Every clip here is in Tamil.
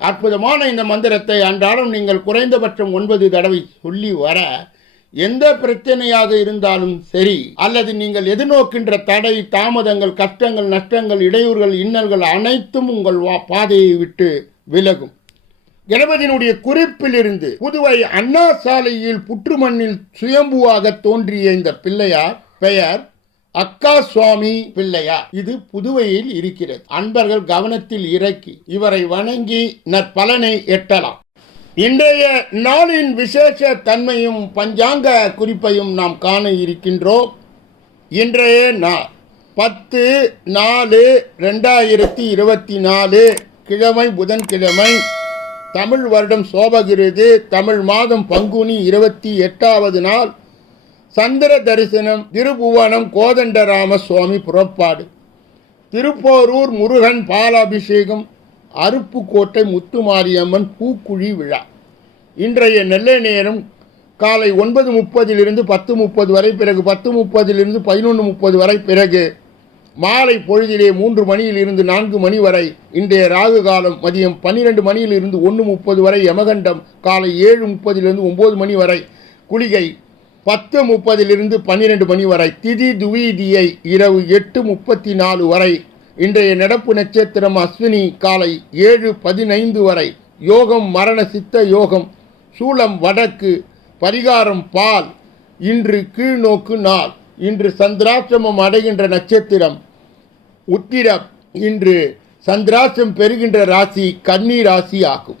அற்புதமான இந்த மந்திரத்தை அன்றாடம் நீங்கள் குறைந்தபட்சம் ஒன்பது தடவை சொல்லி வர எந்த பிரச்சனையாக இருந்தாலும் சரி அல்லது நீங்கள் எதிர்நோக்கின்ற தடை தாமதங்கள் கஷ்டங்கள் நஷ்டங்கள் இடையூறுகள் இன்னல்கள் அனைத்தும் உங்கள் வா- பாதையை விட்டு விலகும். கணபதியினுடைய குறிப்பிலிருந்து புதுவை அண்ணா சாலையில் புற்றுமண்ணில் சுயம்புவாக தோன்றிய இந்த பிள்ளையார் பெயர் அக்கா சுவாமி பிள்ளையார் இது புதுவையில் இருக்கிறது. அன்பர்கள் கவனத்தில் இறக்கி இவரை வணங்கி நற்பலனை எட்டலாம். இன்றைய நாளின் விசேஷ தன்மையும் பஞ்சாங்க குறிப்பையும் நாம் காண இருக்கின்றோம். இன்றைய நாள் பத்து நாலு ரெண்டாயிரத்தி இருபத்தி நாலு கிழமை புதன்கிழமை தமிழ் வருடம் சோபகிருது தமிழ் மாதம் பங்குனி இருபத்தி எட்டாவது நாள் சந்திர தரிசனம் திருபுவனம் கோதண்டராம சுவாமி புறப்பாடு. திருப்போரூர் முருகன் பாலாபிஷேகம் அருப்புக்கோட்டை முத்துமாரியம்மன் பூக்குழி விழா. இன்றைய நெல்லை நேரம் காலை ஒன்பது முப்பதிலிருந்து பத்து முப்பது வரை பிறகு பத்து முப்பதிலிருந்து பதினொன்று முப்பது வரை பிறகு மாலை பொழுதிலே மூன்று மணியிலிருந்து நான்கு மணி வரை இன்றைய ராகு காலம் மதியம் பன்னிரெண்டு மணியிலிருந்து ஒன்று முப்பது வரை யமகண்டம் காலை ஏழு முப்பதிலிருந்து ஒம்பது மணி வரை குளிகை பத்து முப்பதிலிருந்து பன்னிரெண்டு மணி வரை. திதி துவீதியை இரவு எட்டு முப்பத்தி நாலு வரை. இன்றைய நடப்பு நட்சத்திரம் அஸ்வினி காலை ஏழு பதினைந்து வரை. யோகம் மரண சித்த யோகம் சூலம் வடக்கு பரிகாரம் பால் இன்று கீழ்நோக்கு நாள். இன்று சந்திராசிரமம் அடைகின்ற நட்சத்திரம். உத்திரம் இன்று சந்திராசிரம் பெறுகின்ற ராசி கன்னி ராசி ஆகும்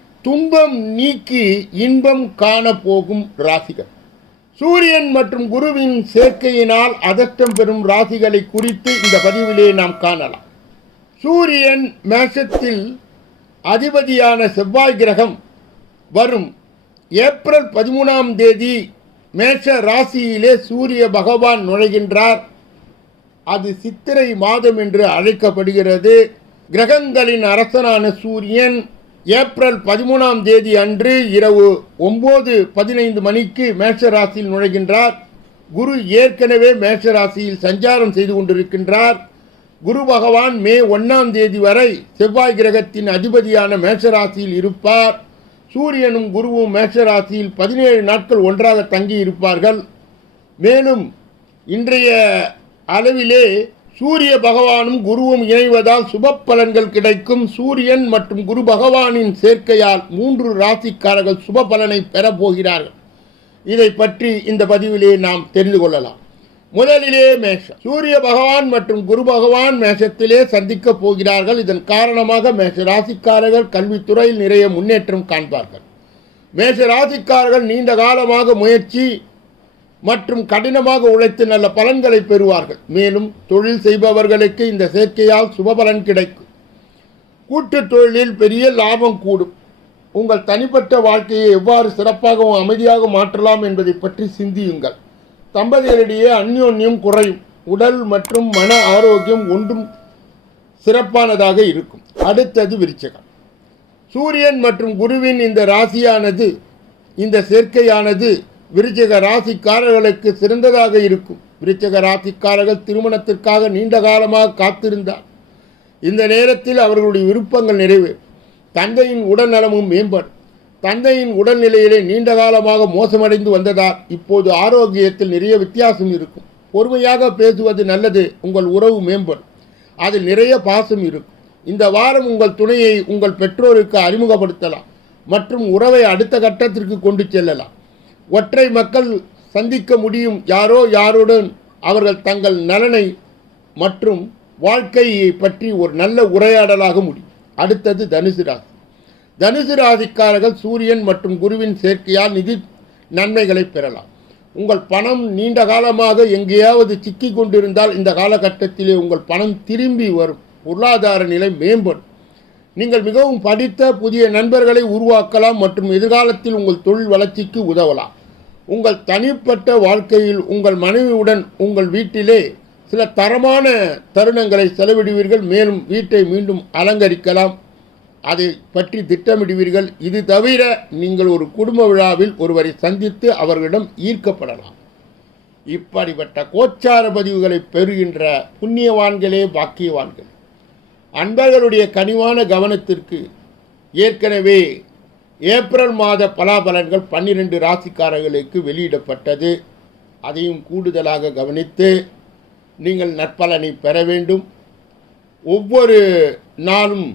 துன்பம் நீக்கி இன்பம் காண போகும் ராசிகள். சூரியன் மற்றும் குருவின் சேர்க்கையினால் அதஷ்டம் பெறும் ராசிகளை குறித்து இந்த பதிவிலே நாம் காணலாம். சூரியன் மேஷத்தில் அதிபதியான செவ்வாய் கிரகம் வரும். ஏப்ரல் பதிமூணாம் தேதி மேஷ ராசியிலே சூரிய பகவான் நுழைகின்றார். அது சித்திரை மாதம் என்று அழைக்கப்படுகிறது. கிரகங்களின் அரசனான சூரியன் ஏப்ரல் பதிமூணாம் தேதி அன்று இரவு ஒம்பது பதினைந்து மணிக்கு மேஷராசியில் நுழைகின்றார். குரு ஏற்கனவே மேஷராசியில் சஞ்சாரம் செய்து கொண்டிருக்கின்றார். குரு பகவான் மே ஒன்றாம் தேதி வரை செவ்வாய் கிரகத்தின் அதிபதியான மேஷராசியில் இருப்பார். சூரியனும் குருவும் மேஷராசியில் பதினேழு நாட்கள் ஒன்றாக தங்கி இருப்பார்கள் மேலும் இன்றைய அளவிலே சூரிய பகவானும் குருவும் இணைவதால் சுப பலன்கள் கிடைக்கும். சூரியன் மற்றும் குரு பகவானின் சேர்க்கையால் மூன்று ராசிக்காரர்கள் சுப பலனை பெறப்போகிறார்கள் இதை பற்றி இந்த பதிவிலே நாம் தெரிந்து கொள்ளலாம். முதலிலே மேஷம். சூரிய பகவான் மற்றும் குரு பகவான் மேஷத்திலே சந்திக்கப் போகிறார்கள். இதன் காரணமாக மேஷ ராசிக்காரர்கள் கல்வித்துறையில் நிறைய முன்னேற்றம் காண்பார்கள். மேஷ ராசிக்காரர்கள் நீண்ட காலமாக முயற்சி மற்றும் கடினமாக உழைத்து நல்ல பலன்களை பெறுவார்கள். மேலும் தொழில் செய்பவர்களுக்கு இந்த சேர்க்கையால் சுபபலன் கிடைக்கும். கூட்டுத் தொழிலில் பெரிய லாபம் கூடும். உங்கள் தனிப்பட்ட வாழ்க்கையை எவ்வாறு சிறப்பாகவும் அமைதியாக மாற்றலாம் என்பதை பற்றி சிந்தியுங்கள். தம்பதியரிடையே அந்யோன்யம் குறையும். உடல் மற்றும் மன ஆரோக்கியம் ஒன்றும் சிறப்பானதாக இருக்கும். அடுத்தது விருச்சகம். சூரியன் மற்றும் குருவின் இந்த ராசியானது இந்த சேர்க்கையானது விருச்சிக ராசிக்காரர்களுக்கு சிறந்ததாக இருக்கும். விருச்சிக ராசிக்காரர்கள் திருமணத்திற்காக நீண்ட காலமாக காத்திருந்தார். இந்த நேரத்தில் அவர்களுடைய விருப்பங்கள் நிறைவேறும். தந்தையின் உடல்நலமும் மேம்படும். தந்தையின் உடல்நிலையிலே நீண்ட காலமாக மோசமடைந்து வந்ததால் இப்போது ஆரோக்கியத்தில் நிறைய வித்தியாசம் இருக்கும். பொறுமையாக பேசுவது நல்லது உங்கள் உறவு மேம்படும். அதில் நிறைய பாசம் இருக்கும். இந்த வாரம் உங்கள் துணையை உங்கள் பெற்றோருக்கு அறிமுகப்படுத்தலாம் மற்றும் உறவை அடுத்த கட்டத்திற்கு கொண்டு செல்லலாம். ஒற்றை மக்கள் சந்திக்க முடியும் யாரோ யாருடன் அவர்கள் தங்கள் நலனை மற்றும் வாழ்க்கையை பற்றி ஒரு நல்ல உரையாடலாக முடியும். அடுத்தது தனுசு ராசி. தனுசு ராசிக்காரர்கள் சூரியன் மற்றும் குருவின் சேர்க்கையால் நிதி நன்மைகளை பெறலாம். உங்கள் பணம் நீண்ட காலமாக எங்கேயாவது சிக்கி கொண்டிருந்தால் இந்த காலகட்டத்திலே உங்கள் பணம் திரும்பி வரும். பொருளாதார நிலை மேம்படும். நீங்கள் மிகவும் படித்த புதிய நண்பர்களை உருவாக்கலாம் மற்றும் எதிர்காலத்தில் உங்கள் தொழில் வளர்ச்சிக்கு உதவலாம். உங்கள் தனிப்பட்ட வாழ்க்கையில் உங்கள் மனைவியுடன் உங்கள் வீட்டிலே சில தரமான தருணங்களை செலவிடுவீர்கள். மேலும் வீட்டை மீண்டும் அலங்கரிக்கலாம். அதை பற்றி திட்டமிடுவீர்கள். இது தவிர நீங்கள் ஒரு குடும்ப விழாவில் ஒருவரை சந்தித்து அவர்களிடம் ஈர்க்கப்படலாம். இப்படிப்பட்ட கோச்சார பதிவுகளை பெறுகின்ற புண்ணியவான்களே பாக்கியவான்கள். அன்பர்களுடைய கனிவான கவனத்திற்கு ஏற்கனவே ஏப்ரல் மாத பலாபலன்கள் பன்னிரண்டு ராசிக்காரர்களுக்கு வெளியிடப்பட்டது. அதையும் கூடுதலாக கவனித்து நீங்கள் நற்பலனை பெற வேண்டும். ஒவ்வொரு நாளும்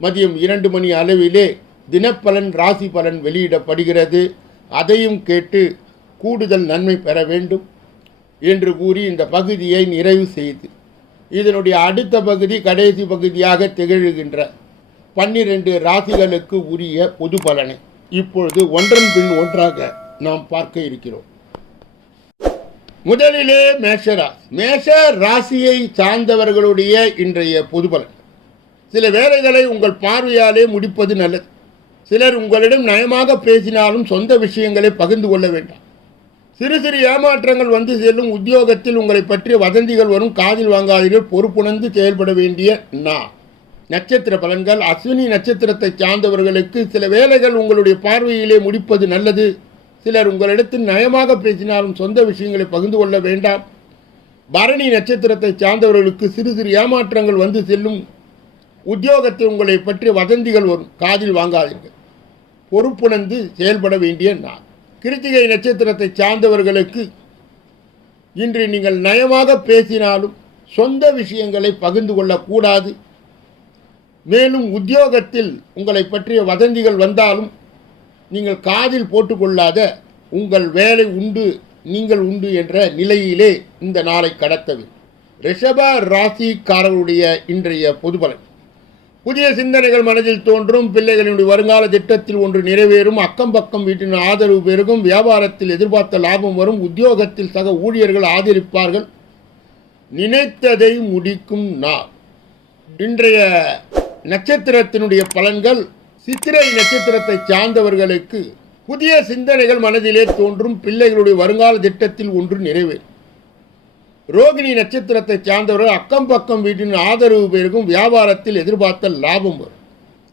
மதியம் இரண்டு மணி அளவிலே தினப்பலன் ராசி பலன் வெளியிடப்படுகிறது. அதையும் கேட்டு கூடுதல் நன்மை பெற வேண்டும் என்று கூறி இந்த பகுதியை நிறைவு செய்து இதனுடைய அடுத்த பகுதி கடைசி பகுதியாக திகழ்கின்ற பன்னிரண்டு ராசிகளுக்கு உரிய பொது பலனை. இப்பொழுது ஒன்றன் பின் ஒன்றாக நாம் பார்க்க இருக்கிறோம். முதலிலே மேஷராசி மேஷ ராசியை சார்ந்தவர்களுடைய இன்றைய பொது பலன். சில வேலைகளை உங்கள் பார்வையாலே முடிப்பது நல்லது. சிலர் உங்களிடம் நயமாக பேசினாலும் சொந்த விஷயங்களை பகிர்ந்து கொள்ள வேண்டாம். சிறு சிறு ஏமாற்றங்கள் வந்து செல்லும் உத்தியோகத்தில் உங்களை பற்றிய வதந்திகள் வரும். காதில் வாங்காதீர்கள். பொறுப்புணர்ந்து செயல்பட வேண்டிய நான் நட்சத்திர பலன்கள் அஸ்வினி நட்சத்திரத்தை சார்ந்தவர்களுக்கு சில வேலைகள் உங்களுடைய பார்வையிலே முடிப்பது நல்லது. சிலர் உங்களிடத்தில் நயமாக பேசினாலும் சொந்த விஷயங்களை பகிர்ந்து கொள்ள வேண்டாம். பரணி நட்சத்திரத்தை சார்ந்தவர்களுக்கு சிறு சிறு ஏமாற்றங்கள் வந்து செல்லும். உத்தியோகத்தில் உங்களை பற்றிய வதந்திகள் வரும். காதில் வாங்காதீர்கள். பொறுப்புணர்ந்து செயல்பட வேண்டிய நான் கிருத்திகை நட்சத்திரத்தை சார்ந்தவர்களுக்கு இன்று நீங்கள் நயமாக பேசினாலும் சொந்த விஷயங்களை பகிர்ந்து கொள்ளக்கூடாது. மேலும் உத்தியோகத்தில் உங்களை பற்றிய வதந்திகள் வந்தாலும் நீங்கள் காதில் போட்டுக்கொள்ளாத உங்கள் வேலை உண்டு நீங்கள் உண்டு என்ற நிலையிலே இந்த நாளை கடத்தது ரிஷப ராசிக்காரர்களுடைய இன்றைய பொதுபலன். புதிய சிந்தனைகள் மனதில் தோன்றும் பிள்ளைகளினுடைய வருங்கால திட்டத்தில் ஒன்று நிறைவேறும் அக்கம் பக்கம் வீட்டின் ஆதரவு பெருகும் வியாபாரத்தில் எதிர்பார்த்த லாபம் வரும் உத்தியோகத்தில் சக ஊழியர்கள் ஆதரிப்பார்கள். நினைத்ததை முடிக்கும் நாள். இன்றைய நட்சத்திரத்தினுடைய பலன்கள் சித்திரை நட்சத்திரத்தை சார்ந்தவர்களுக்கு புதிய சிந்தனைகள் மனதிலே தோன்றும் பிள்ளைகளுடைய வருங்கால திட்டத்தில் ஒன்று நிறைவேறும். ரோகிணி நட்சத்திரத்தை சார்ந்தவர்கள் அக்கம் பக்கம் வீட்டின் ஆதரவு பெருகும் வியாபாரத்தில் எதிர்பார்த்த லாபம் வரும்.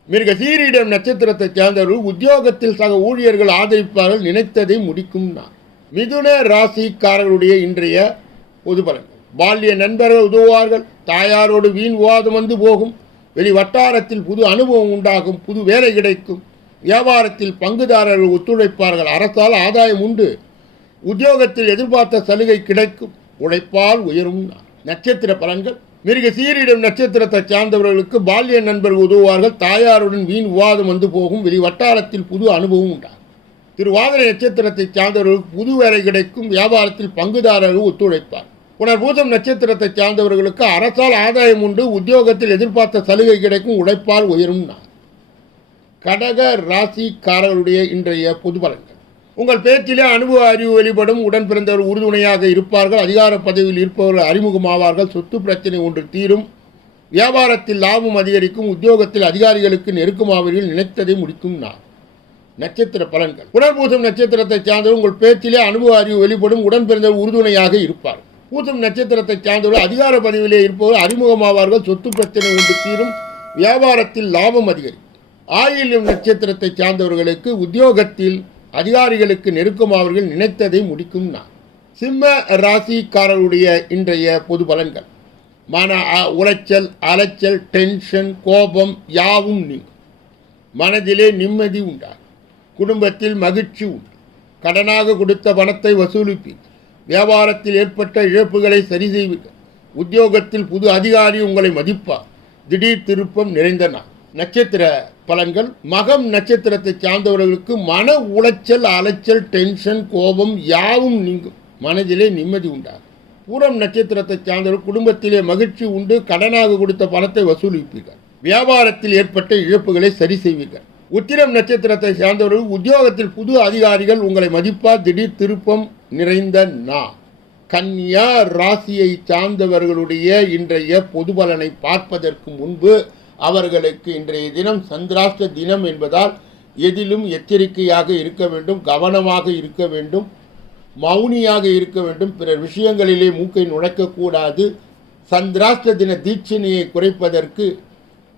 மிருக சீரிடம் நட்சத்திரத்தை சார்ந்தவர்கள் உத்தியோகத்தில் சக ஊழியர்கள் ஆதரிப்பார்கள் நினைத்ததை முடிக்கும் நான் மிதுன ராசிக்காரர்களுடைய இன்றைய பொது பலன் பால்ய நண்பர்கள் உதவுவார்கள் தாயாரோடு வீண் விவாதம் வந்து போகும். வெளி வட்டாரத்தில் புது அனுபவம் உண்டாகும் புது வேலை கிடைக்கும். வியாபாரத்தில் பங்குதாரர்கள் ஒத்துழைப்பார்கள். அரசால் ஆதாயம் உண்டு. உத்தியோகத்தில் எதிர்பார்த்த சலுகை கிடைக்கும். உழைப்பால் உயரும் நட்சத்திர பலன்கள். மிருக சீரிடம் நட்சத்திரத்தை சார்ந்தவர்களுக்கு பால்ய நண்பர்கள் உதவுவார்கள். தாயாருடன் வீண் விவாதம் வந்து போகும். வெளி வட்டாரத்தில் புது அனுபவம் உண்டாகும். திருவாதிரை நட்சத்திரத்தை சார்ந்தவர்களுக்கு புது வேலை கிடைக்கும். வியாபாரத்தில் பங்குதாரர்கள் ஒத்துழைப்பார் புனர்பூசம் நட்சத்திரத்தை சார்ந்தவர்களுக்கு அரசால் ஆதாயம் உண்டு உத்தியோகத்தில் எதிர்பார்த்த சலுகை கிடைக்கும் உழைப்பால் உயரும் கடக ராசிக்காரர்களுடைய இன்றைய பொது பலன்கள். உங்கள் பேச்சிலே அனுபவ அறிவு வெளிப்படும் உடன் பிறந்தவர் உறுதுணையாக இருப்பார்கள் அதிகார பதவியில் இருப்பவர்கள் அறிமுகமாவார்கள் சொத்து பிரச்சனை ஒன்று தீரும் வியாபாரத்தில் லாபம் அதிகரிக்கும் உத்தியோகத்தில் அதிகாரிகளுக்கு நெருக்கமாவீர்கள் நினைத்ததை முடிக்கும் நான் நட்சத்திர பலன்கள். உடற்பூசம் நட்சத்திரத்தை சார்ந்தவர் உங்கள் பேச்சிலே அனுபவ அறிவு வெளிப்படும் உடன் பிறந்தவர் உறுதுணையாக இருப்பார். பூசம் நட்சத்திரத்தை சார்ந்தவர் அதிகார பதவியிலே இருப்பவர் அறிமுகமாவார்கள் சொத்து பிரச்சனை ஒன்று தீரும் வியாபாரத்தில் லாபம் அதிகரிக்கும். ஆயில்யம் நட்சத்திரத்தை சார்ந்தவர்களுக்கு உத்தியோகத்தில் அதிகாரிகளுக்கு நெருக்கமாவர்கள் நினைத்ததை முடிக்கும் நான் சிம்ம ராசிக்காரருடைய இன்றைய பொது பலன்கள். மன உளைச்சல் அலைச்சல் டென்ஷன் கோபம் யாவும் நீங்கும். மனதிலே நிம்மதி உண்டாகும். குடும்பத்தில் மகிழ்ச்சி உண்டு. கடனாக கொடுத்த பணத்தை வசூலிப்பீர்கள். வியாபாரத்தில் ஏற்பட்ட இழப்புகளை சரி செய்வீர்கள் உத்தியோகத்தில் புது அதிகாரி உங்களை மதிப்பார். திடீர் திருப்பம் நிறைந்த நாள். நட்சத்திர பலன்கள். மகம் நட்சத்திரத்தை சார்ந்தவர்களுக்கு மன உளைச்சல் அலைச்சல் டென்ஷன் கோபம் யாவும் நீங்கும். மனதிலே நிம்மதி உண்டாகும். பூரம் நட்சத்திரத்தை சார்ந்தவர்கள் குடும்பத்திலே மகிழ்ச்சி உண்டு. கடனாக கொடுத்த பணத்தை வசூலிப்பீர்கள். வியாபாரத்தில் ஏற்பட்ட இழப்புகளை சரி செய்வீர்கள். உத்திரம் நட்சத்திரத்தை சேர்ந்தவர்கள் உத்தியோகத்தில் புது அதிகாரிகள் உங்களை மதிப்பா திடீர் திருப்பம் நிறைந்த நா கன்யா ராசியை சார்ந்தவர்களுடைய இன்றைய பொது பலனை பார்ப்பதற்கு முன்பு அவர்களுக்கு இன்றைய தினம் சந்திராஷ்ட தினம் என்பதால் எதிலும் எச்சரிக்கையாக இருக்க வேண்டும் கவனமாக இருக்க வேண்டும் மௌனியாக இருக்க வேண்டும். பிறர் விஷயங்களிலே மூக்கை நுழைக்கக்கூடாது. சந்திராஷ்ட தின தீட்சணையை குறைப்பதற்கு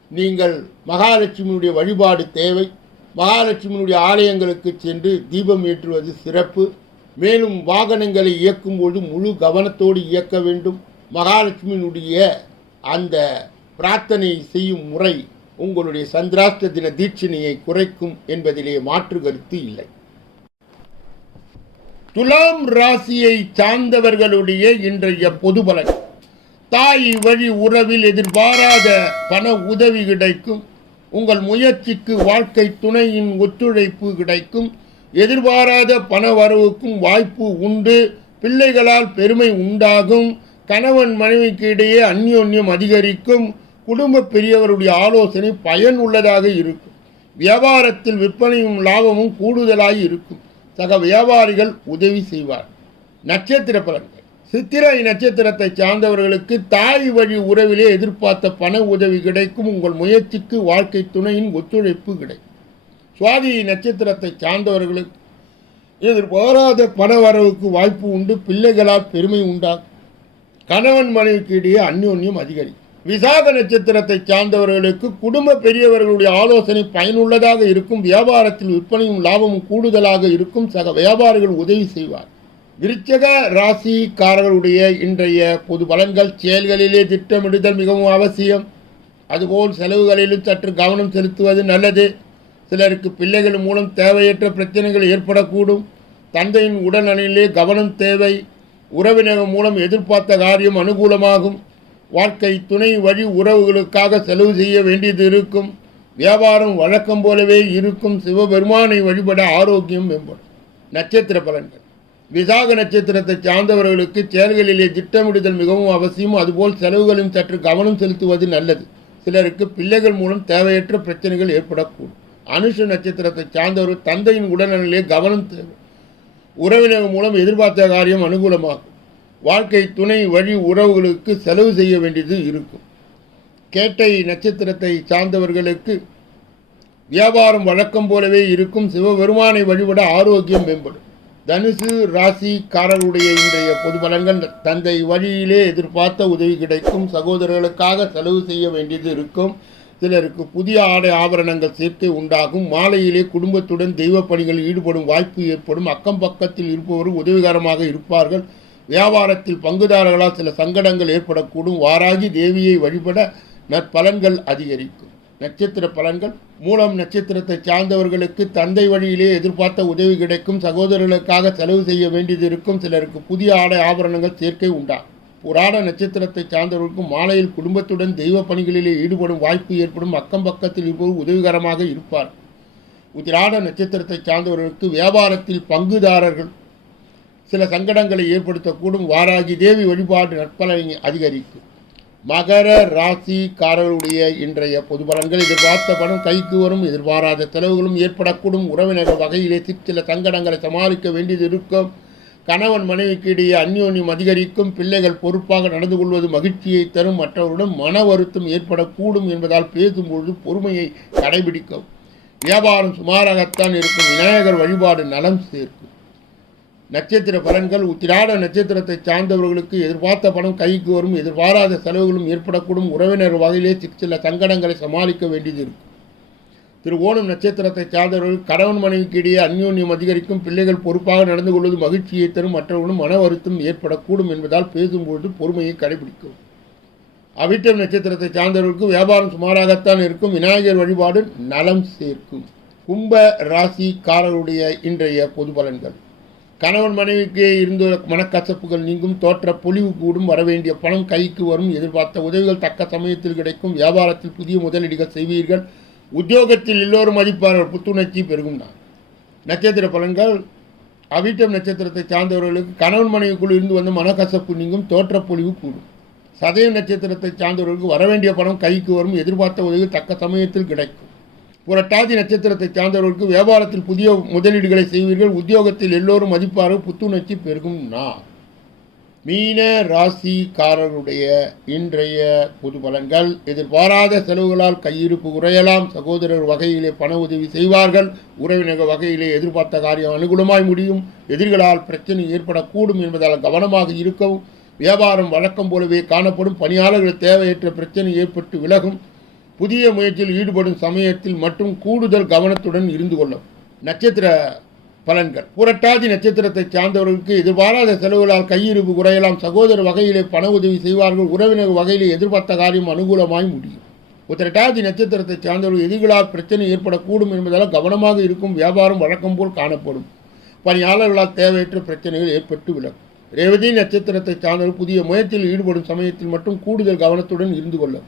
நீங்கள் மகாலட்சுமியுடைய வழிபாடு தேவை. மகாலட்சுமியினுடைய ஆலயங்களுக்கு சென்று தீபம் ஏற்றுவது சிறப்பு. மேலும் வாகனங்களை இயக்கும்போது முழு கவனத்தோடு இயக்க வேண்டும். மகாலட்சுமியினுடைய அந்த பிரார்த்தனை செய்யும் முறை உங்களுடைய சந்திராஷ்ட தின தீட்சணையை குறைக்கும் என்பதிலே மாற்று கருத்து இல்லை. துலாம் ராசியை சார்ந்தவர்களுடைய இன்றைய பொது பலன். தாய் வழி உறவில் எதிர்பாராத பண உதவி கிடைக்கும். உங்கள் முயற்சிக்கு வாழ்க்கை துணையின் ஒத்துழைப்பு கிடைக்கும். எதிர்பாராத பண வரவுக்கும் வாய்ப்பு உண்டு. பிள்ளைகளால் பெருமை உண்டாகும். கணவன் மனைவிக்கு இடையே அந்யோன்யம் அதிகரிக்கும். குடும்ப பெரியவருடைய ஆலோசனை பயன் உள்ளதாக இருக்கும். வியாபாரத்தில் விற்பனையும் லாபமும் கூடுதலாக இருக்கும். சக வியாபாரிகள் உதவி செய்வார். நட்சத்திர பலன்கள். சித்திரை நட்சத்திரத்தை சார்ந்தவர்களுக்கு தாய் வழி உறவிலே எதிர்பார்த்த பண உதவி கிடைக்கும். உங்கள் முயற்சிக்கு வாழ்க்கை துணையின் ஒத்துழைப்பு கிடைக்கும். சுவாதி நட்சத்திரத்தை சார்ந்தவர்களுக்கு எதிர்பாராத பண வரவுக்கு வாய்ப்பு உண்டு. பிள்ளைகளால் பெருமை உண்டாகும். கணவன் மனைவிக்கு இடையே அந்யோன்யம் அதிகரிக்கும். விசாக நட்சத்திரத்தை சார்ந்தவர்களுக்கு குடும்ப பெரியவர்களுடைய ஆலோசனை பயனுள்ளதாக இருக்கும். வியாபாரத்தில் விற்பனையும் லாபமும் கூடுதலாக இருக்கும். சக வியாபாரிகள் உதவி செய்வார் விருச்சக ராசிக்காரர்களுடைய இன்றைய பொது பலன்கள் செயல்களிலே திட்டமிடுதல் மிகவும் அவசியம். அதுபோல் செலவுகளிலும் சற்று கவனம் செலுத்துவது நல்லது. சிலருக்கு பிள்ளைகள் மூலம் தேவையற்ற பிரச்சனைகள் ஏற்படக்கூடும். தந்தையின் உடல்நலிலே கவனம் தேவை. உறவினர் மூலம் எதிர்பார்த்த காரியம் அனுகூலமாகும். வாழ்க்கை துணை வழி உறவுகளுக்காக செலவு செய்ய வேண்டியது இருக்கும். வியாபாரம் வழக்கம் போலவே இருக்கும். சிவபெருமானை வழிபட ஆரோக்கியம் மேம்படும். நட்சத்திர பலன்கள். விசாக நட்சத்திரத்தை சார்ந்தவர்களுக்கு செயல்களிலே திட்டமிடுதல் மிகவும் அவசியம். அதுபோல் செலவுகளும் சற்று கவனம் செலுத்துவது நல்லது. சிலருக்கு பிள்ளைகள் மூலம் தேவையற்ற பிரச்சனைகள் ஏற்படக்கூடும். அனுஷ நட்சத்திரத்தை சார்ந்தவர்கள் தந்தையின் உடல்நிலையை கவனம் தேவை. உறவினர் மூலம் எதிர்பார்த்த காரியம் அனுகூலமாகும். வாழ்க்கை துணை வழி உறவுகளுக்கு செலவு செய்ய வேண்டியது இருக்கும். கேட்டை நட்சத்திரத்தை சார்ந்தவர்களுக்கு வியாபாரம் வழக்கம் போலவே இருக்கும். சிவபெருமானை வழிபட ஆரோக்கியம் மேம்படும். தனுசு ராசிக்காரருடைய இன்றைய பொது பலன்கள் தந்தை வழியிலே எதிர்பார்த்த உதவி கிடைக்கும். சகோதரர்களுக்காக செலவு செய்ய வேண்டியது இருக்கும். சிலருக்கு புதிய ஆடை ஆபரணங்கள் சேர்க்கை உண்டாகும். மாலையிலே குடும்பத்துடன் தெய்வ பணிகளில் ஈடுபடும் வாய்ப்பு ஏற்படும். அக்கம் பக்கத்தில் இருப்பவரும் உதவிகரமாக இருப்பார்கள். வியாபாரத்தில் பங்குதாரர்களால் சில சங்கடங்கள் ஏற்படக்கூடும். வாராகி தேவியை வழிபட நற்பலன்கள் அதிகரிக்கும். நட்சத்திர பலன்கள். மூலம் நட்சத்திரத்தை சார்ந்தவர்களுக்கு தந்தை வழியிலே எதிர்பார்த்த உதவி கிடைக்கும். சகோதரர்களுக்காக செலவு செய்ய வேண்டியது இருக்கும். சிலருக்கு புதிய ஆடை ஆபரணங்கள் சேர்க்கை உண்டா? புராண நட்சத்திரத்தை சார்ந்தவர்களுக்கு மாலையில் குடும்பத்துடன் தெய்வ பணிகளிலே ஈடுபடும் வாய்ப்பு ஏற்படும். அக்கம் பக்கத்தில் இருப்பவர் உதவிகரமாக இருப்பார். உத்திராட நட்சத்திரத்தை சார்ந்தவர்களுக்கு வியாபாரத்தில் பங்குதாரர்கள் சில சங்கடங்களை ஏற்படுத்தக்கூடும். வாராகி தேவி வழிபாடு நற்பலனை அதிகரிக்கும். மகர ராசிக்காரர்களுடைய இன்றைய பொது பலன்கள் எதிர்பார்த்த பணம் கைக்கு வரும் எதிர்பாராத செலவுகளும் ஏற்படக்கூடும். உறவினர்கள் வகையிலே சில சங்கடங்களை சமாளிக்க வேண்டியது இருக்கும். கணவன் மனைவிக்கு இடையே அந்யோன்யம் அதிகரிக்கும். பிள்ளைகள் பொறுப்பாக நடந்து கொள்வது மகிழ்ச்சியை தரும். மற்றவருடன் மன வருத்தம் ஏற்படக்கூடும் என்பதால் பேசும்பொழுது பொறுமையை கடைபிடிக்கும் வியாபாரம் சுமாராகத்தான் இருக்கும். விநாயகர் வழிபாடு நலம் சேர்க்கும். நட்சத்திர பலன்கள் உத்திராட நட்சத்திரத்தை சார்ந்தவர்களுக்கு எதிர்பார்த்த பணம் கைக்கு வரும் எதிர்பாராத செலவுகளும் ஏற்படக்கூடும். உறவினர் வகையிலே சில சங்கடங்களை சமாளிக்க வேண்டியது இருக்கும். திரு ஓணம் நட்சத்திரத்தை சார்ந்தவர்கள் கணவன் மனைவிக்கு இடையே அந்யோன்யம் அதிகரிக்கும். பிள்ளைகள் பொறுப்பாக நடந்து கொள்வது மகிழ்ச்சியை தரும். மற்றவர்களும் மன வருத்தம் ஏற்படக்கூடும் என்பதால் பேசும்பொழுது பொறுமையை கடைபிடிக்கும். அவிட்டம் நட்சத்திரத்தை சார்ந்தவர்களுக்கு வியாபாரம் சுமாராகத்தான் இருக்கும். விநாயகர் வழிபாடு நலம் சேர்க்கும். கும்ப ராசிக்காரருடைய இன்றைய பொது பலன்கள். கணவன் மனைவிக்கு இருந்த மனக்கசப்புகள் நீங்கும் தோற்ற பொலிவு கூடும் வரவேண்டிய பணம் கைக்கு வரும் எதிர்பார்த்த உதவிகள் தக்க சமயத்தில் கிடைக்கும் வியாபாரத்தில் புதிய முதலீடுகள் செய்வீர்கள் உத்தியோகத்தில் எல்லோரும் மதிப்பார்கள் புத்துணர்ச்சி பெருகும் தான். நட்சத்திர பலன்கள் அவிட்டம் நட்சத்திரத்தை சார்ந்தவர்களுக்கு கணவன் மனைவிக்குள் இருந்து வந்த மனக்கசப்பு நீங்கும் தோற்ற பொலிவு கூடும். சதய நட்சத்திரத்தை சார்ந்தவர்களுக்கு வரவேண்டிய பணம் கைக்கு வரும் எதிர்பார்த்த உதவி தக்க சமயத்தில் கிடைக்கும். புரட்டாதி நட்சத்திரத்தை சார்ந்தவர்களுக்கு வியாபாரத்தில் புதிய முதலீடுகளை செய்வீர்கள். உத்தியோகத்தில் எல்லோரும் மதிப்பார்கள் புத்துணர்ச்சி பெருகும் நான் மீன ராசிக்காரருடைய இன்றைய பொது பலன்கள். எதிர்பாராத செலவுகளால் கையிருப்பு குறையலாம் சகோதரர் வகையிலே பண உதவி செய்வார்கள். உறவினர் வகையிலே எதிர்பார்த்த காரியம் அனுகூலமாய் முடியும். எதிர்களால் பிரச்சனை ஏற்படக்கூடும் என்பதால் கவனமாக இருக்கவும். வியாபாரம் வழக்கம் போலவே காணப்படும். பணியாளர்கள் தேவையற்ற பிரச்சனை ஏற்பட்டு விலகும். புதிய முயற்சியில் ஈடுபடும் சமயத்தில் மட்டும் கூடுதல் கவனத்துடன் இருந்து கொள்ளும் நட்சத்திர பலன்கள். புரட்டாதி நட்சத்திரத்தை சார்ந்தவர்களுக்கு எதிர்பாராத செலவுகளால் கையிருப்பு குறையலாம். சகோதர வகையிலே பண உதவி செய்வார்கள். உறவினர் வகையிலே எதிர்பார்த்த காரியம் அனுகூலமாய் முடியும். உத்திரட்டாதி நட்சத்திரத்தை சார்ந்தவர்கள் எதிர்களால் பிரச்சனை ஏற்படக்கூடும் என்பதால் கவனமாக இருக்கும் வியாபாரம் வழக்கம் போல் காணப்படும். பணியாளர்களால் தேவையற்ற பிரச்சனைகள் ஏற்பட்டு விலகும் ரேவதி நட்சத்திரத்தை சார்ந்தவர்கள் புதிய முயற்சியில் ஈடுபடும் சமயத்தில் மட்டும் கூடுதல் கவனத்துடன் இருந்து கொள்ளும்.